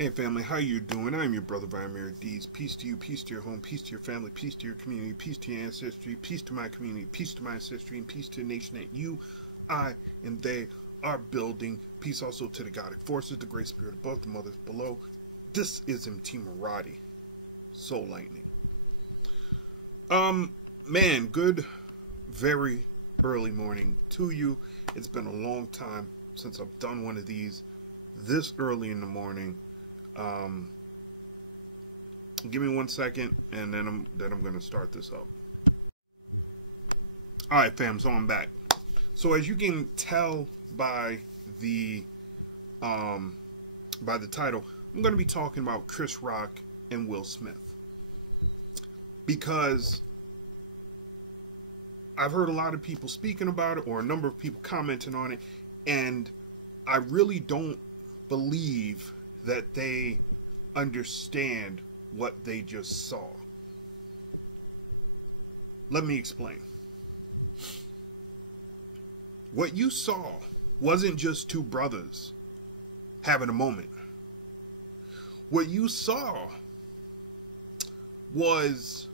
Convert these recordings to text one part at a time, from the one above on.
Hey family, how you doing? I'm your brother Mtima Radi. Peace to you, peace to your home, peace to your family, peace to your community, peace to your ancestry, peace to my community, peace to my ancestry, and peace to the nation that you, I, and they are building. Peace also to the Godic forces, the great spirit above, the mothers below. This is Mtima Radi, Soul Lightning. Man, good, very early morning to you. It's been a long time since I've done one of these this early in the morning. Give me 1 second, and then I'm gonna start this up. All right, fam. So I'm back. So as you can tell by the title, I'm gonna be talking about Chris Rock and Will Smith, because I've heard a lot of people speaking about it, or a number of people commenting on it, and I really don't believe that they understand what they just saw. Let me explain. What you saw wasn't just two brothers having a moment. What you saw was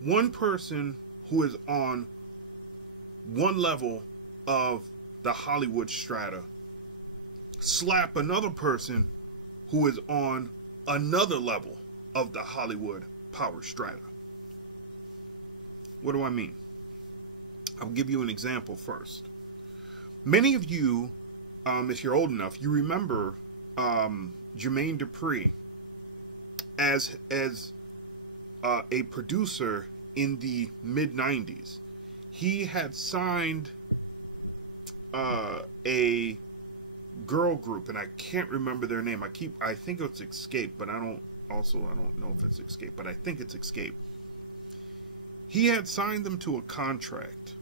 one person who is on one level of the Hollywood strata slap another person who is on another level of the Hollywood power strata. What do I mean? I'll give you an example first. Many of you, if you're old enough, you remember Jermaine Dupri as a producer in the mid-90s. He had signed a girl group, and I can't remember their name. I think it's Escape, but I don't know if it's Escape, but I think it's Escape. He had signed them to a contract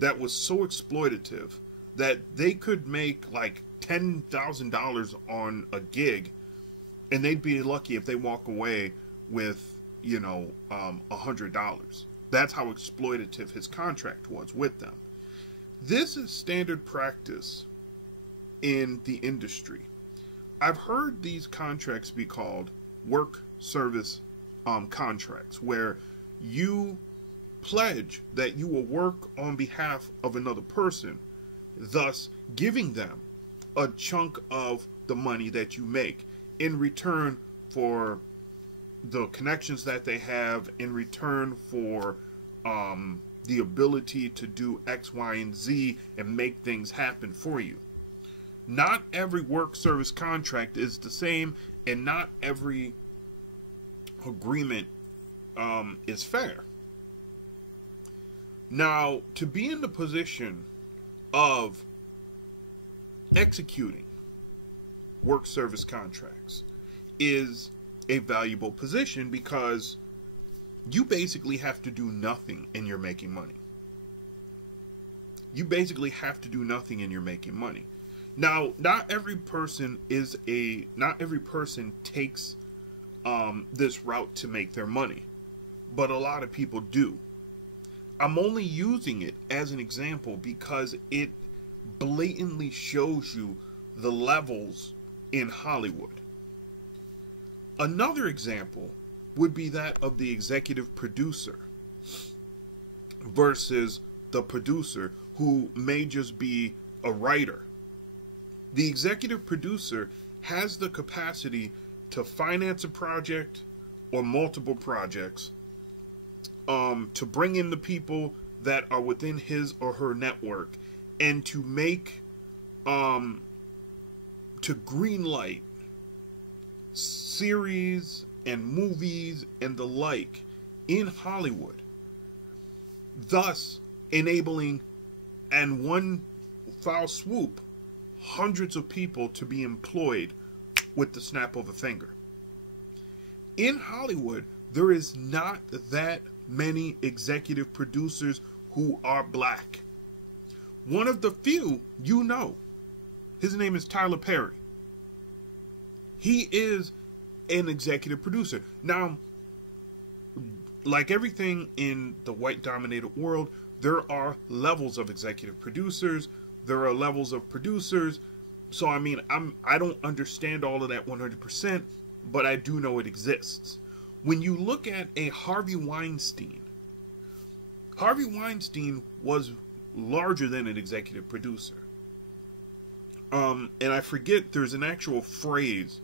that was so exploitative that they could make like $10,000 on a gig, and they'd be lucky if they walk away with, $100. That's how exploitative his contract was with them. This is standard practice in the industry. I've heard these contracts be called work service contracts, where you pledge that you will work on behalf of another person, thus giving them a chunk of the money that you make in return for the connections that they have, in return for the ability to do X, Y, and Z and make things happen for you. Not every work service contract is the same, and not every agreement is fair. Now, to be in the position of executing work service contracts is a valuable position, because you basically have to do nothing and you're making money. You basically have to do nothing and you're making money. Now, not every person takes this route to make their money, but a lot of people do. I'm only using it as an example because it blatantly shows you the levels in Hollywood. Another example would be that of the executive producer versus the producer, who may just be a writer. The executive producer has the capacity to finance a project or multiple projects, to bring in the people that are within his or her network, and to make, to greenlight series and movies and the like in Hollywood, thus enabling, and one foul swoop, hundreds of people to be employed with the snap of a finger. In Hollywood, there is not that many executive producers who are black. One of the few, his name is Tyler Perry. He is an executive producer. Now, like everything in the white-dominated world, there are levels of executive producers. There are levels of producers. So I mean, I don't understand all of that 100%, but I do know it exists. When you look at a Harvey Weinstein was larger than an executive producer. And I forget, there's an actual phrase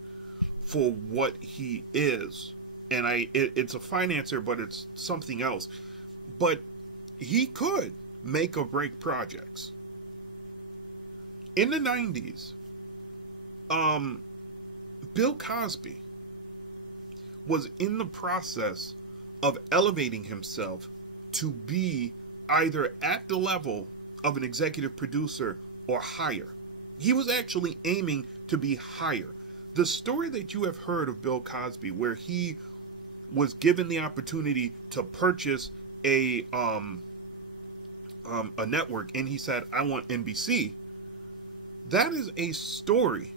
for what he is, and it's a financier, but it's something else. But he could make or break projects. In the 90s, Bill Cosby was in the process of elevating himself to be either at the level of an executive producer or higher. He was actually aiming to be higher. The story that you have heard of Bill Cosby, where he was given the opportunity to purchase a network, and he said, "I want NBC." That is a story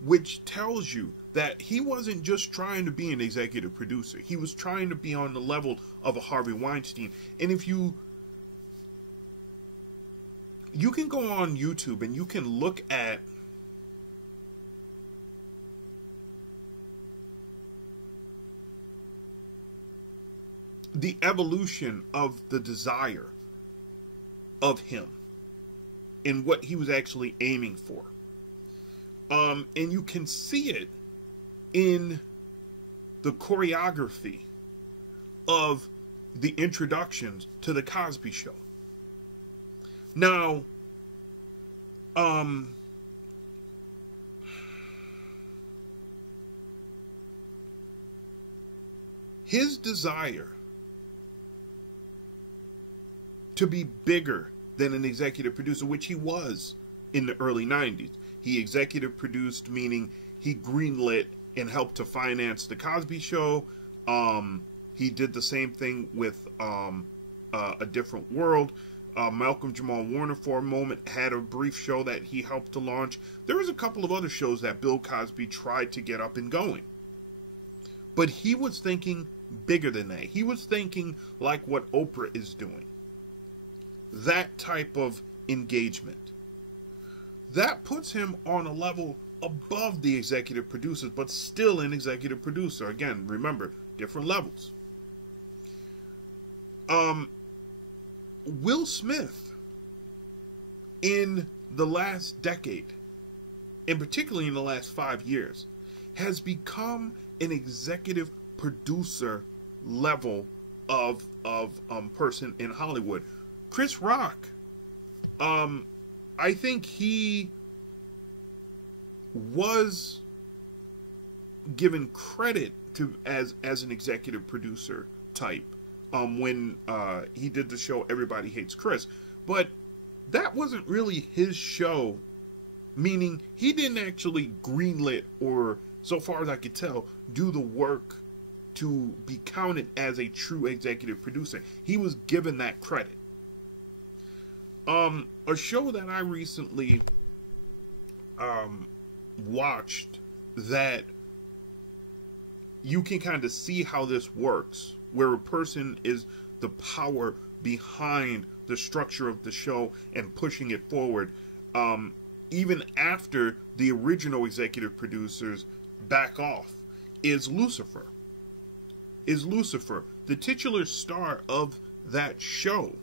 which tells you that he wasn't just trying to be an executive producer. He was trying to be on the level of a Harvey Weinstein. And if you can go on YouTube and you can look at the evolution of the desire of him and what he was actually aiming for. And you can see it in the choreography of the introductions to the Cosby Show. Now, his desire to be bigger than an executive producer, which he was in the early 90s. He executive produced, meaning he greenlit and helped to finance the Cosby Show. He did the same thing with A Different World. Malcolm Jamal Warner, for a moment, had a brief show that he helped to launch. There was a couple of other shows that Bill Cosby tried to get up and going. But he was thinking bigger than that. He was thinking like what Oprah is doing. That type of engagement. That puts him on a level above the executive producers, but still an executive producer. Again, remember, different levels. Will Smith, in the last decade, and particularly in the last 5 years, has become an executive producer level of person in Hollywood. Chris Rock, I think he was given credit to as an executive producer type when he did the show Everybody Hates Chris, but that wasn't really his show, meaning he didn't actually greenlit or, so far as I could tell, do the work to be counted as a true executive producer. He was given that credit. A show that I recently watched that you can kind of see how this works, where a person is the power behind the structure of the show and pushing it forward, even after the original executive producers back off, is Lucifer. The titular star of that show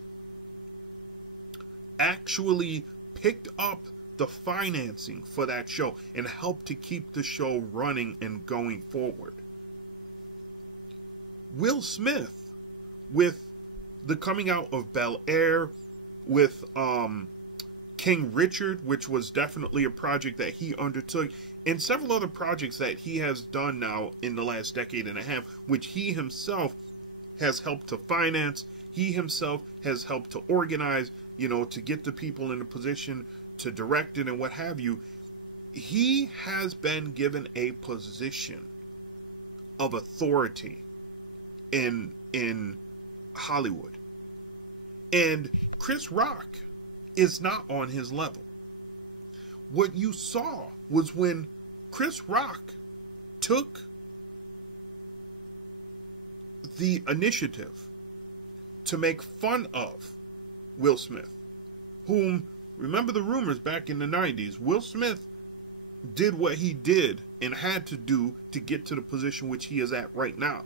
actually picked up the financing for that show and helped to keep the show running and going forward. Will Smith, with the coming out of Bel Air, with King Richard, which was definitely a project that he undertook, and several other projects that he has done now in the last decade and a half, which he himself has helped to finance, he himself has helped to organize, to get the people in a position to direct it and what have you. He has been given a position of authority in Hollywood. And Chris Rock is not on his level. What you saw was when Chris Rock took the initiative to make fun of Will Smith, whom, remember the rumors back in the 90s, Will Smith did what he did and had to do to get to the position which he is at right now.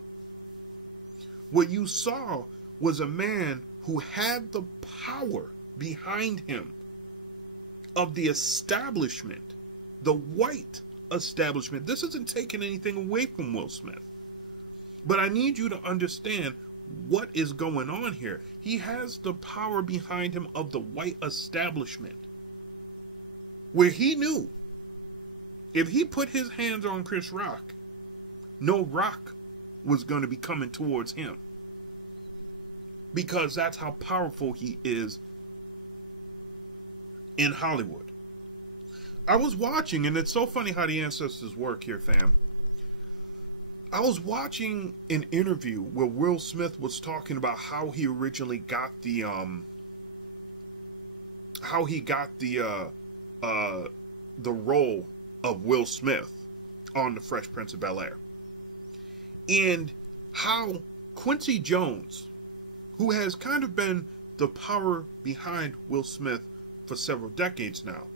What you saw was a man who had the power behind him of the establishment, the white establishment. This isn't taking anything away from Will Smith, but I need you to understand what is going on here. He has the power behind him of the white establishment, where he knew if he put his hands on Chris Rock, no Rock was going to be coming towards him, because that's how powerful he is in Hollywood. I was watching, and it's so funny how the ancestors work here, fam. I was watching an interview where Will Smith was talking about how he originally got the role of Will Smith on The Fresh Prince of Bel-Air, and how Quincy Jones, who has kind of been the power behind Will Smith for several decades now,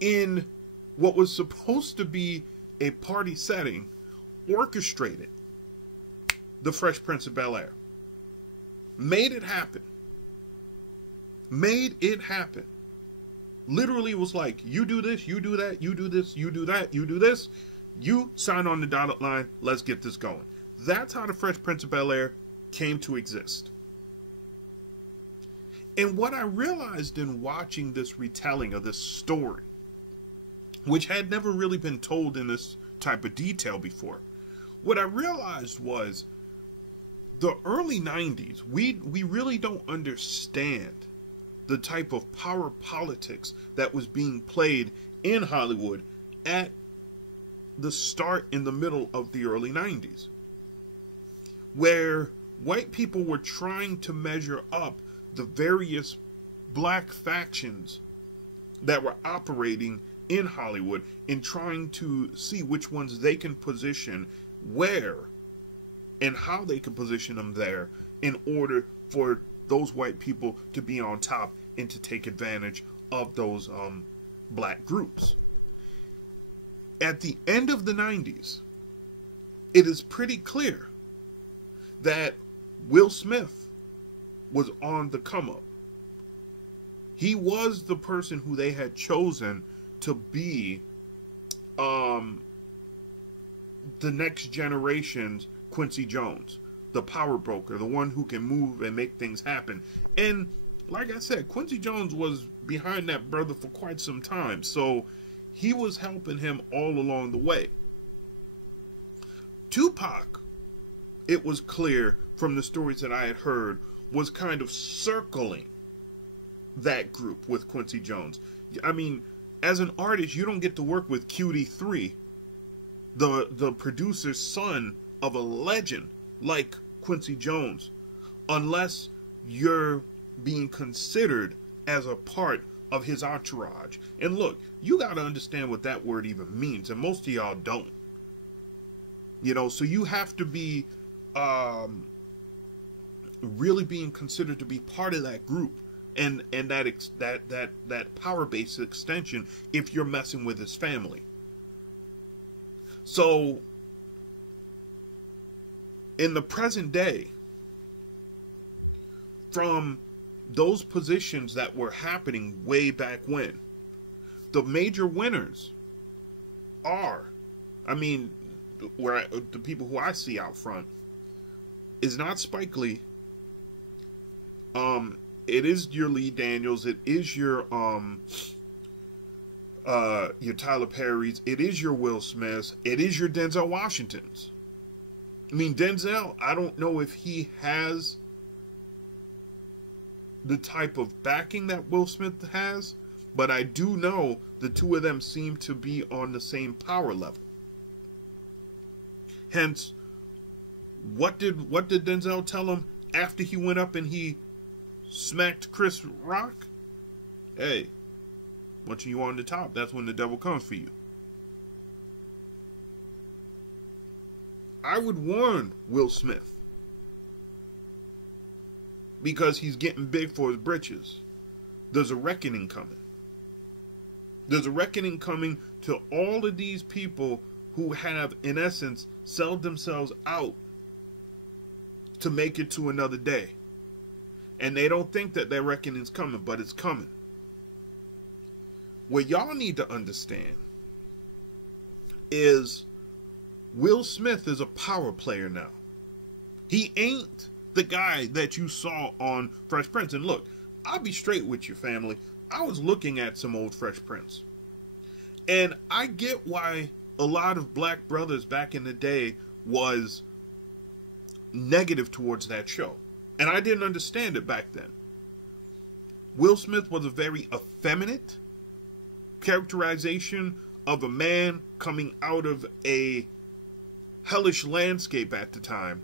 in what was supposed to be a party setting, orchestrated The Fresh Prince of Bel-Air. Made it happen. Made it happen. Literally was like, you do this, you do that, you do this, you do that, you do this. You sign on the dotted line, let's get this going. That's how The Fresh Prince of Bel-Air came to exist. And what I realized in watching this retelling of this story, which had never really been told in this type of detail before, what I realized was the early 90s, we really don't understand the type of power politics that was being played in Hollywood at the start in the middle of the early 90s, where white people were trying to measure up the various black factions that were operating in Hollywood and trying to see which ones they can position where and how they can position them there in order for those white people to be on top and to take advantage of those black groups. At the end of the 90s, it is pretty clear that Will Smith was on the come up. He was the person who they had chosen to be the next generation's Quincy Jones, the power broker, the one who can move and make things happen. And like I said, Quincy Jones was behind that brother for quite some time, so he was helping him all along the way. Tupac, it was clear from the stories that I had heard, was kind of circling that group with Quincy Jones. I mean, as an artist, you don't get to work with QD3, the producer's son of a legend like Quincy Jones, unless you're being considered as a part of his entourage. And look, you got to understand what that word even means, and most of y'all don't. You know, so you have to be really being considered to be part of that group and that power-based extension if you're messing with his family. So in the present day, from those positions that were happening way back when, the major winners are, I mean, the people who I see out front is not Spike Lee. It is your Lee Daniels. It is your Tyler Perry's. It is your Will Smiths. It is your Denzel Washingtons. I mean, Denzel, I don't know if he has the type of backing that Will Smith has, but I do know the two of them seem to be on the same power level. Hence, what did Denzel tell him after he went up and he smacked Chris Rock? Hey, once you on the top, that's when the devil comes for you. I would warn Will Smith, because he's getting big for his britches. There's a reckoning coming. There's a reckoning coming to all of these people who have, in essence, sold themselves out to make it to another day. And they don't think that their reckoning's coming, but it's coming. What y'all need to understand is Will Smith is a power player now. He ain't the guy that you saw on Fresh Prince. And look, I'll be straight with you, family. I was looking at some old Fresh Prince. And I get why a lot of black brothers back in the day was negative towards that show. And I didn't understand it back then. Will Smith was a very effeminate characterization of a man coming out of a hellish landscape at the time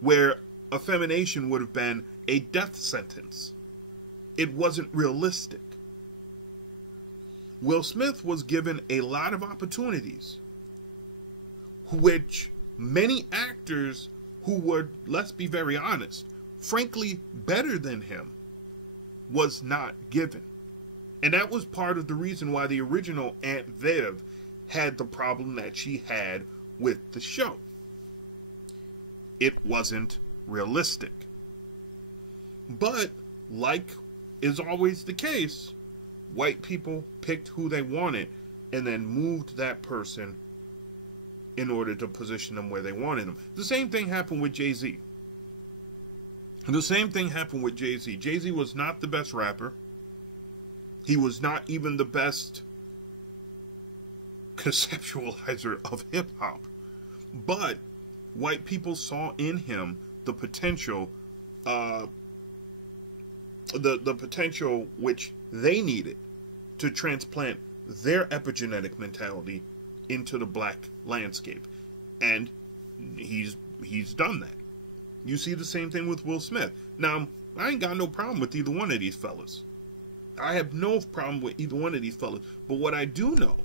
where effemination would have been a death sentence. It wasn't realistic. Will Smith was given a lot of opportunities, which many actors who were, let's be very honest, frankly better than him, was not given. And that was part of the reason why the original Aunt Viv had the problem that she had with the show. It wasn't realistic. But, like is always the case, white people picked who they wanted and then moved that person in order to position them where they wanted them. The same thing happened with Jay-Z. The same thing happened with Jay-Z. Jay-Z was not the best rapper. He was not even the best conceptualizer of hip-hop. But white people saw in him the potential, the potential which they needed to transplant their epigenetic mentality into the black landscape. And he's done that. You see the same thing with Will Smith. Now, I ain't got no problem with either one of these fellas. I have no problem with either one of these fellas. But what I do know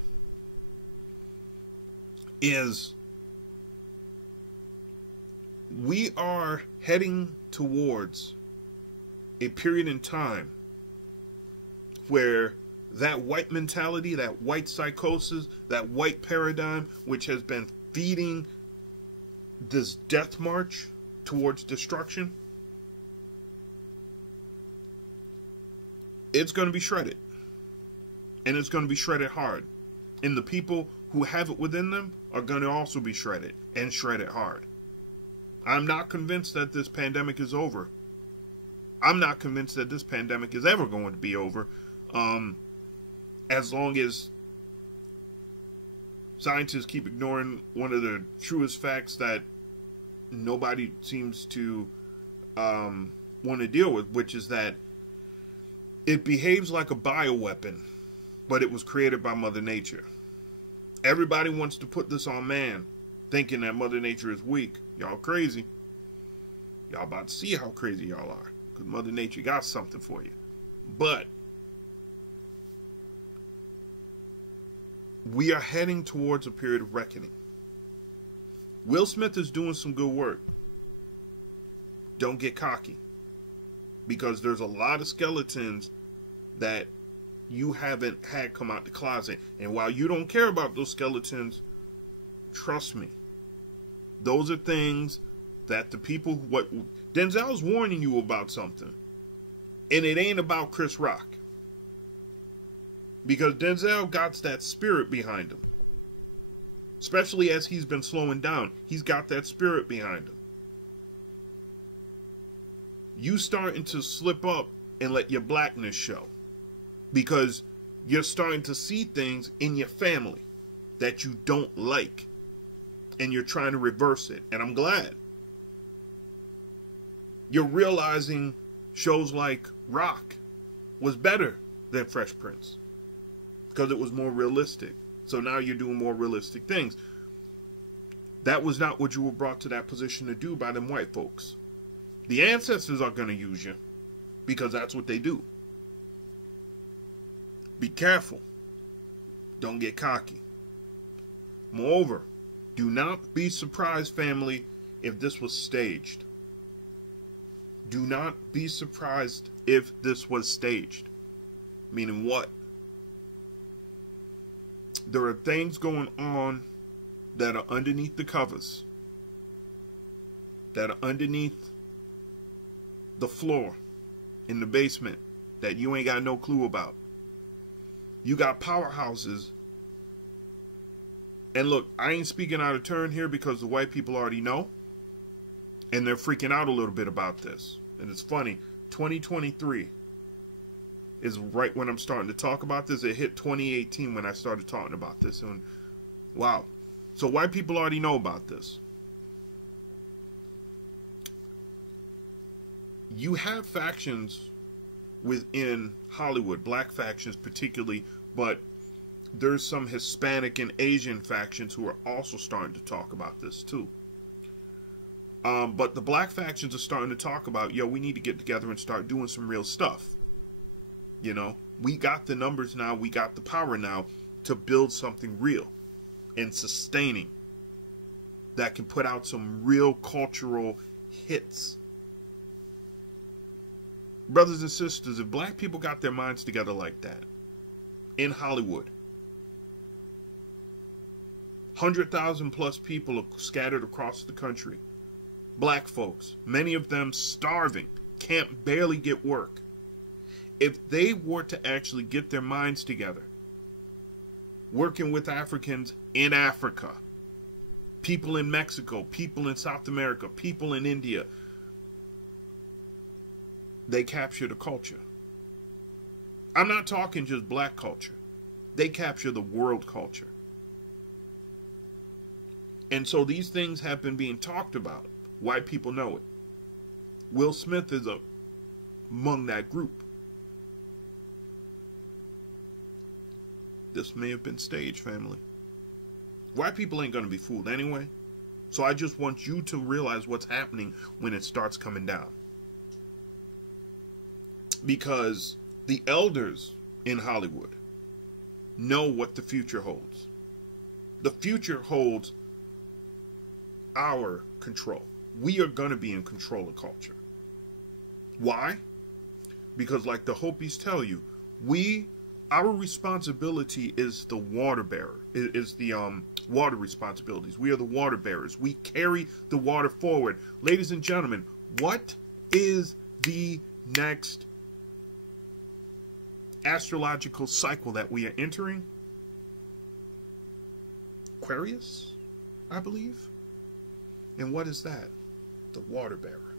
is we are heading towards a period in time where that white mentality, that white psychosis, that white paradigm, which has been feeding this death march towards destruction, it's going to be shredded. And it's going to be shredded hard. And the people who have it within them are going to also be shredded, and shredded hard. I'm not convinced that this pandemic is over. I'm not convinced that this pandemic is ever going to be over. As long as scientists keep ignoring one of the truest facts that nobody seems to want to deal with, which is that it behaves like a bioweapon, but it was created by Mother Nature. Everybody wants to put this on man, thinking that Mother Nature is weak. Y'all crazy. Y'all about to see how crazy y'all are, because Mother Nature got something for you. But we are heading towards a period of reckoning. Will Smith is doing some good work. Don't get cocky, because there's a lot of skeletons that you haven't had come out the closet. And while you don't care about those skeletons, trust me, those are things that the people, what Denzel's warning you about something, and it ain't about Chris Rock, because Denzel got that spirit behind him. Especially as he's been slowing down, he's got that spirit behind him. You starting to slip up and let your blackness show, because you're starting to see things in your family that you don't like, and you're trying to reverse it. And I'm glad you're realizing shows like Rock was better than Fresh Prince because it was more realistic. So now you're doing more realistic things. That was not what you were brought to that position to do by them white folks. The ancestors are going to use you because that's what they do. Be careful. Don't get cocky. Moreover, do not be surprised, family, if this was staged. Do not be surprised if this was staged. Meaning what? There are things going on that are underneath the covers, that are underneath the floor in the basement that you ain't got no clue about. You got powerhouses. And look, I ain't speaking out of turn here because the white people already know. And they're freaking out a little bit about this. And it's funny, 2023 is right when I'm starting to talk about this. It hit 2018 when I started talking about this. And wow. So white people already know about this. You have factions within Hollywood, black factions particularly, but there's some Hispanic and Asian factions who are also starting to talk about this too. But the black factions are starting to talk about, yo, we need to get together and start doing some real stuff. You know, we got the numbers now, we got the power now to build something real and sustaining that can put out some real cultural hits. Brothers and sisters, if black people got their minds together like that in Hollywood, 100,000 plus people are scattered across the country. Black folks, many of them starving, can't barely get work. If they were to actually get their minds together, working with Africans in Africa, people in Mexico, people in South America, people in India, they capture the culture. I'm not talking just black culture. They capture the world culture. And so these things have been being talked about. White people know it. Will Smith is among that group. This may have been staged, family. White people ain't going to be fooled anyway. So I just want you to realize what's happening when it starts coming down. Because the elders in Hollywood know what the future holds. The future holds our control. We are going to be in control of culture. Why? Because like the Hopis tell you, our responsibility is the water bearer, is the water responsibilities. We are the water bearers. We carry the water forward. Ladies and gentlemen, what is the next astrological cycle that we are entering? Aquarius, I believe. And what is that? The water bearer.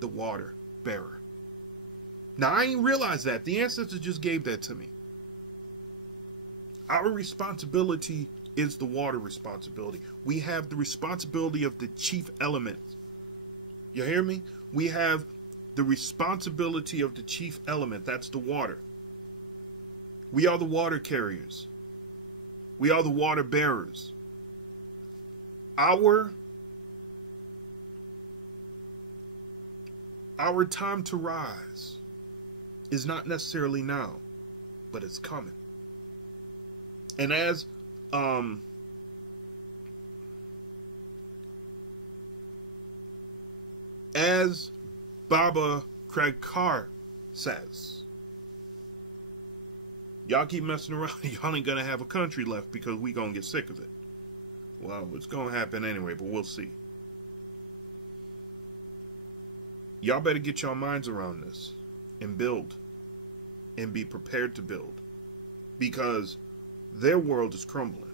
The water bearer. Now, I ain't realized that. The ancestors just gave that to me. Our responsibility is the water responsibility. We have the responsibility of the chief element. You hear me? We have the responsibility of the chief element. That's the water. We are the water carriers. We are the water bearers. Our time to rise is not necessarily now, but it's coming. And as Baba Craig Carr says, y'all keep messing around, y'all ain't gonna have a country left because we gonna get sick of it. Well, it's gonna happen anyway, but we'll see. Y'all better get your minds around this and build and be prepared to build, because their world is crumbling.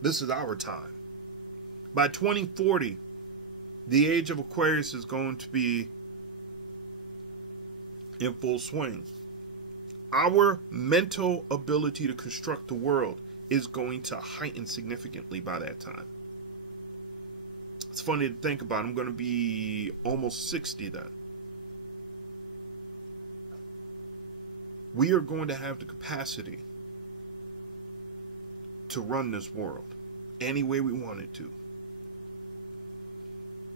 This is our time. By 2040, the age of Aquarius is going to be in full swing. Our mental ability to construct the world is going to heighten significantly by that time. It's funny to think about. I'm going to be almost 60 then. We are going to have the capacity to run this world any way we want it to.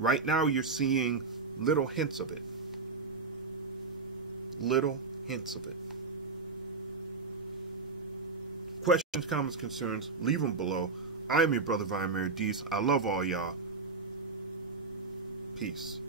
Right now, you're seeing little hints of it. Little hints of it. Questions, comments, concerns, leave them below. I am your brother, Vladimir Dees. I love all y'all. Peace.